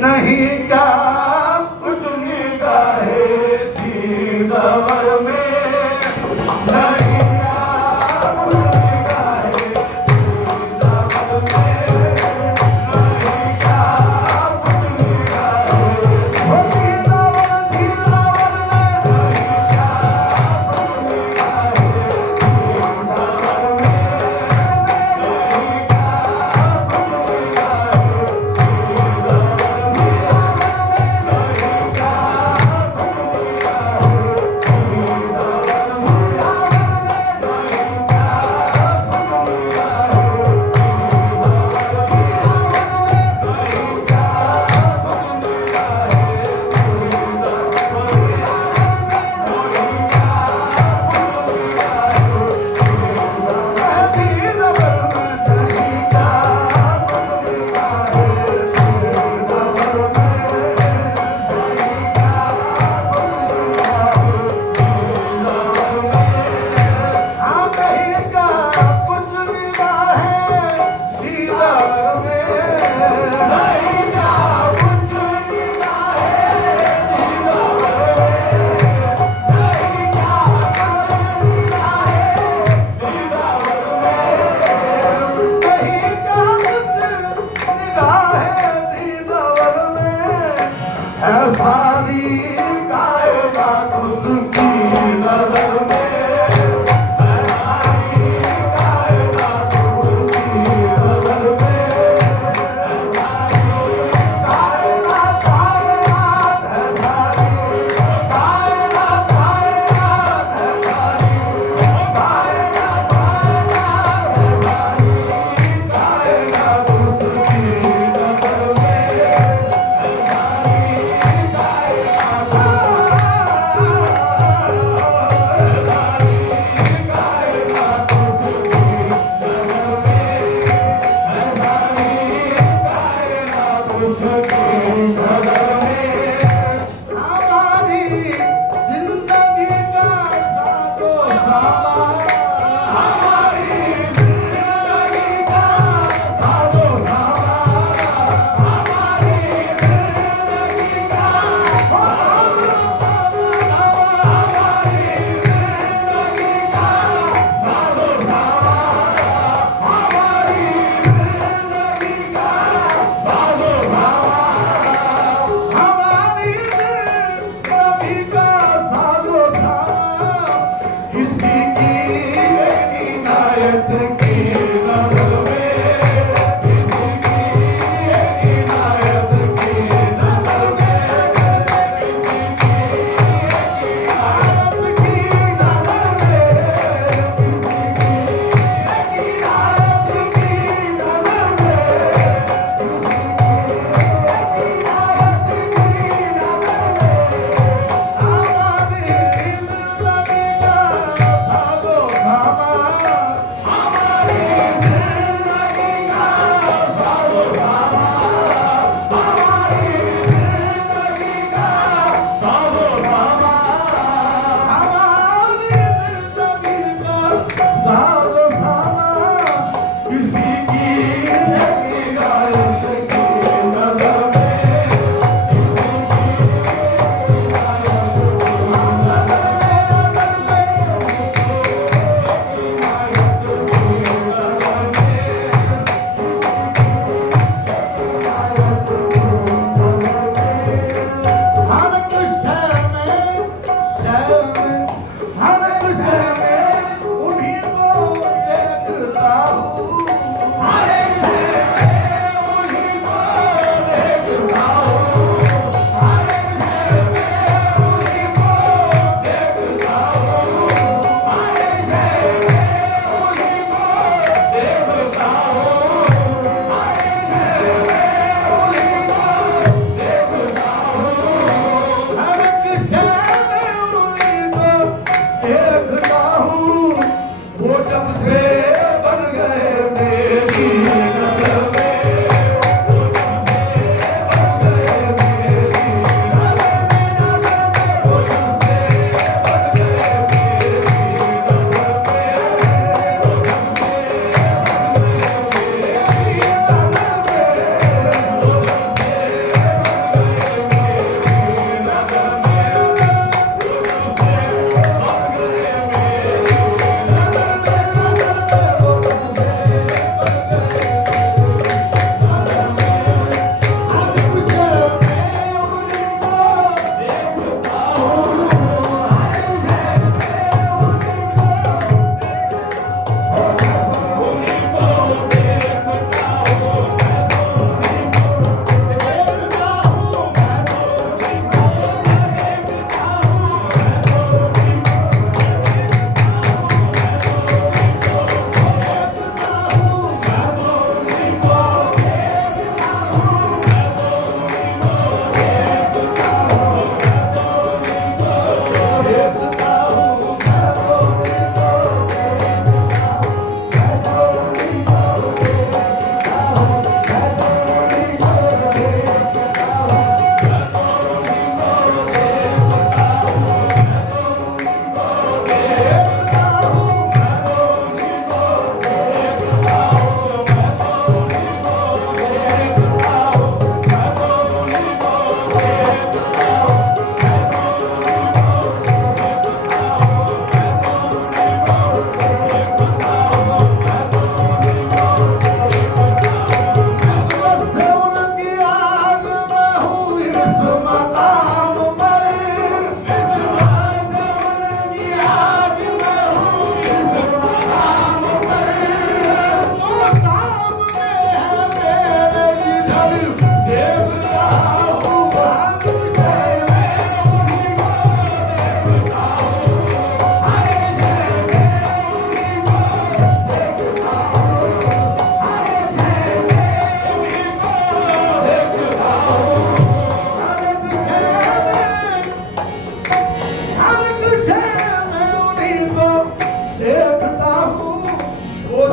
नहीं क्या कुछ निगाहे थी दवर में नहीं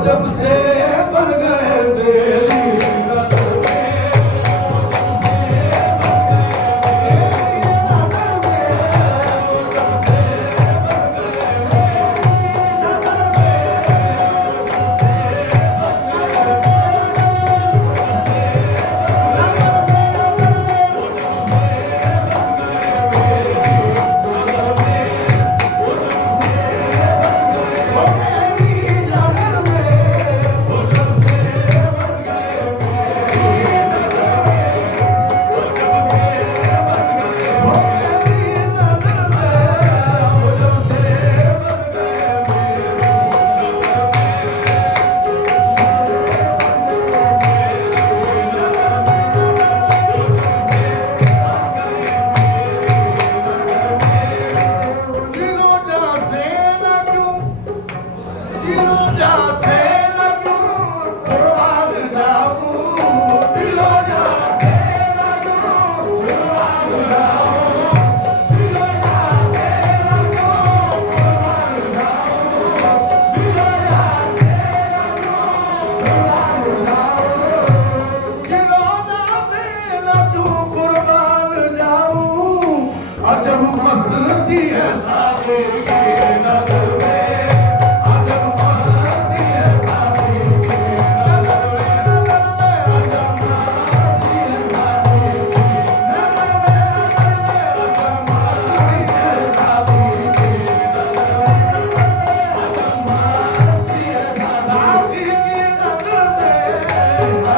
जब से बन गए तेरी नजर में, अजब मस्ती है सादे की नजर में, अजब मस्ती है सादे की नजर में, अजब मस्ती है सादे की नजर में, अजब मस्ती है सादे की नजर में, अजब मस्ती है सादे की नजर में,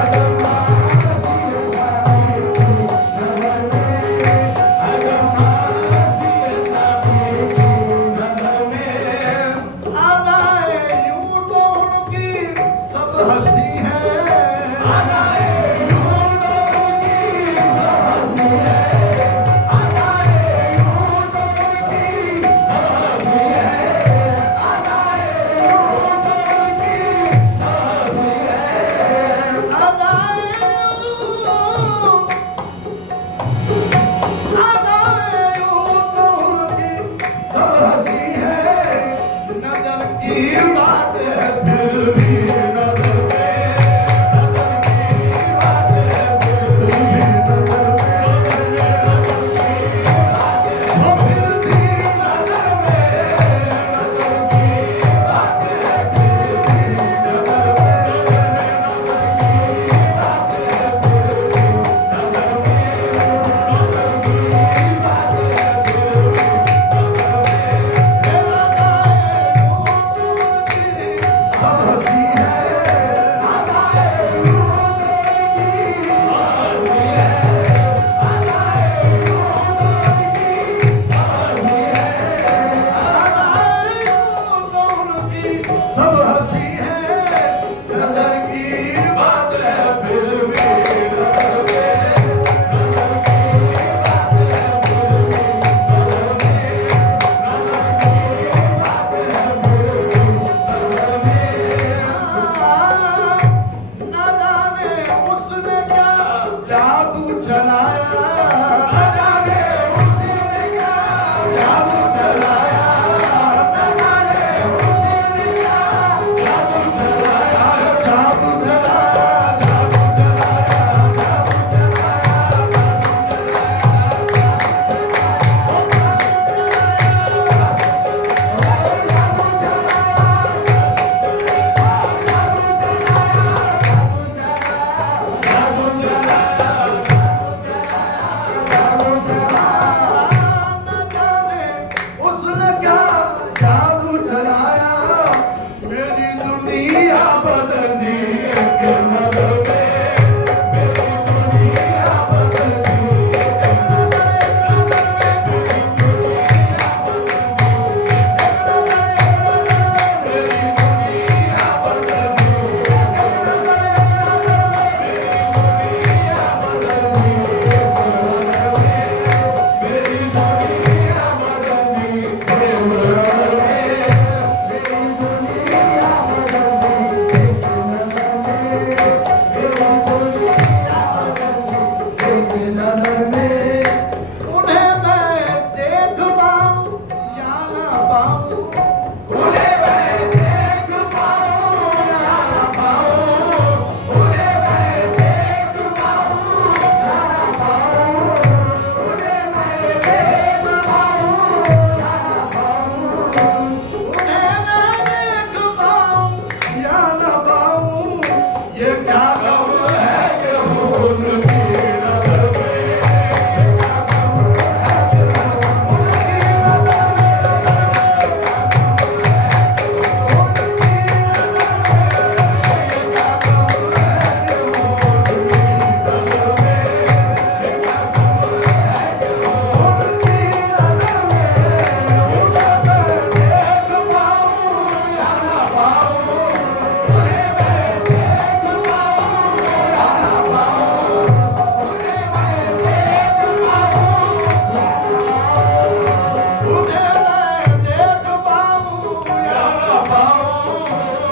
अजब मस्ती है सादे की नजर में।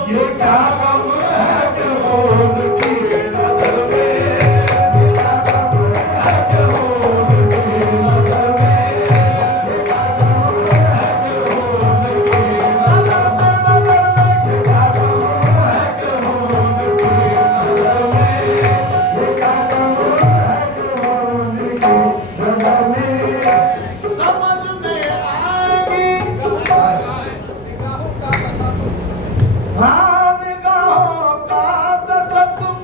ये क्या गम है कि हो उनकी नजर में, ये क्या गम है कि हो उनकी नजर में, ये क्या गम है कि हो उनकी नजर में, ये क्या गम है कि हो उनकी नजर में, ये क्या गम है कि हो उनकी नजर में। समझ में आएगी हाँ निगाहों का तसद्दुम,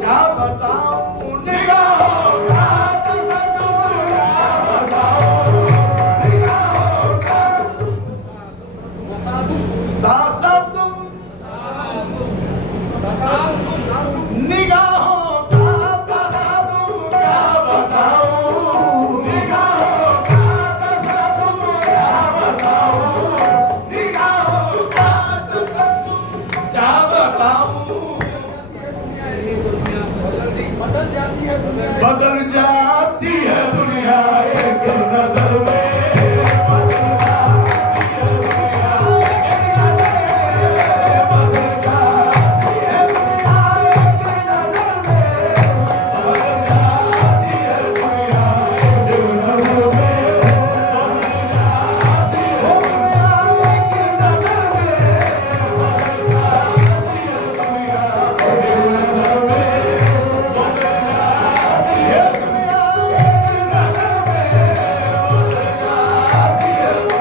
क्या बताऊं निगाहों का तसद्दुम, क्या बताऊं निगाहों का तसद्दुम, निगाहों का तसद्दुम, क्या बताऊं निगाहों का तसद्दुम, क्या बताऊं निगाहों का तसद्दुम, क्या बताऊं। बदल जाती है दुनिया, बदल जाती है दुनिया एक नजर में, बदल जाती है दुनिया एक नजर में, बदल जाती है दुनिया एक नजर में, बदल जाती है दुनिया एक नजर में, बदल जाती है दुनिया एक नजर में, बदल जाती है दुनिया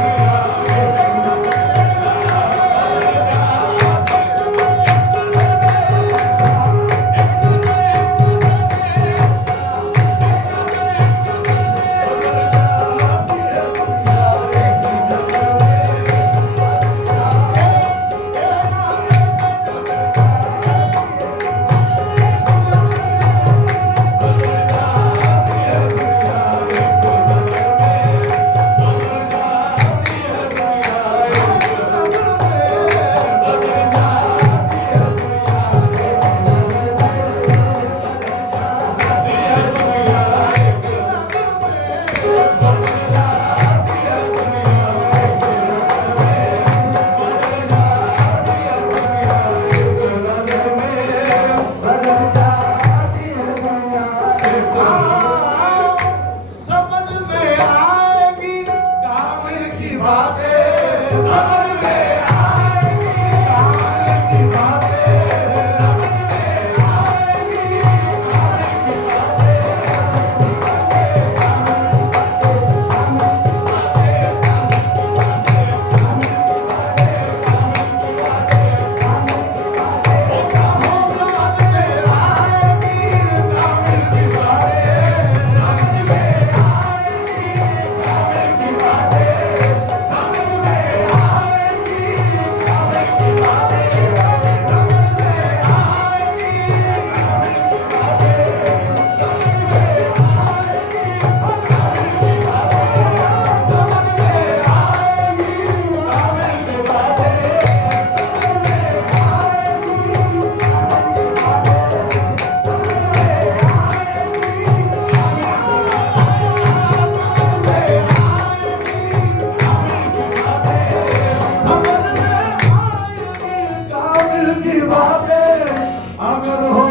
एक नजर में, बदल जाती है दुनिया एक नजर में, बदल जाती है दुनिया समझ में आएगी कामिल की बातें, समझ में आएगी कामिल की बातें, समझ में आएगी कामिल की अगर हो